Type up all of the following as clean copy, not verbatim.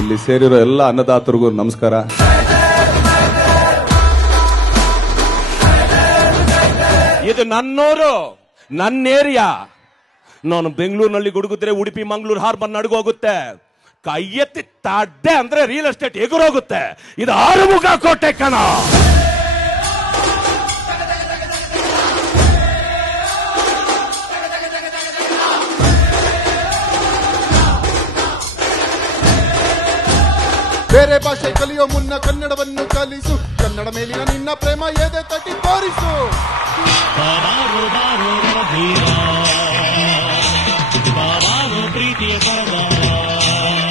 ಇಲ್ಲಿ ಸೇರಿರೋ ಎಲ್ಲ ಅನ್ನದಾತರಿಗೂ ನಮಸ್ಕಾರ. ಇದು ನನ್ನೂರು, ನನ್ನ ಏರಿಯಾ. ನಾನು ಬೆಂಗಳೂರಿನಲ್ಲಿ ಗುಡುಗುದ್ರೆ ಉಡುಪಿ ಮಂಗಳೂರು ಹಾರ್ಬರ್ ನಡುಗೋಗುತ್ತೆ. ಕೈ ಎತ್ತಿ ತಡ್ಡೆ ಅಂದ್ರೆ ರಿಯಲ್ ಎಸ್ಟೇಟ್ ಎಗುರೋಗುತ್ತೆ. ಇದು ಆರುಮುಖ ಕೋಟೆ ಕಣ. ಬೇರೆ ಭಾಷೆ ಕಲಿಯೋ ಮುನ್ನ ಕನ್ನಡವನ್ನು ಕಲಿಸು. ಕನ್ನಡ ಮೇಲಿನ ನಿನ್ನ ಪ್ರೇಮ ಎದೆ ತಟ್ಟಿ ತೋರಿಸು.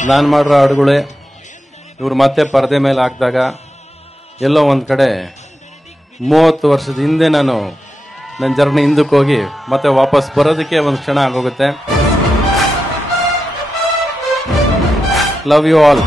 ನಾನು ಮಾಡಿರೋ ಹಾಡುಗಳೇ ಇವ್ರು ಮತ್ತೆ ಪರದೆ ಮೇಲೆ ಹಾಕಿದಾಗ ಎಲ್ಲೋ ಒಂದು ಕಡೆ 30 ವರ್ಷದ ಹಿಂದೆ ನಾನು ನನ್ನ ಜರ್ನಿ ಹಿಂದಕ್ಕೆ ಹೋಗಿ ಮತ್ತೆ ವಾಪಸ್ ಬರೋದಕ್ಕೆ ಒಂದು ಕ್ಷಣ ಆಗೋಗುತ್ತೆ. Love you all.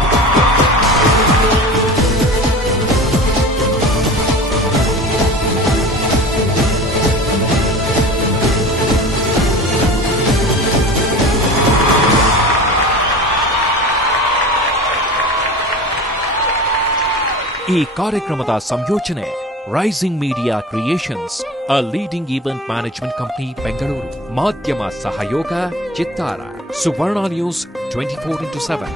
ಈ ಕಾರ್ಯಕ್ರಮದ ಸಂಯೋಜನೆ rising media creations, a leading event management company, Bengaluru. ಮಾಧ್ಯಮ ಸಹಯೋಗ ಚಿತ್ತಾರ, ಸುವರ್ಣ ನ್ಯೂಸ್ 24x7.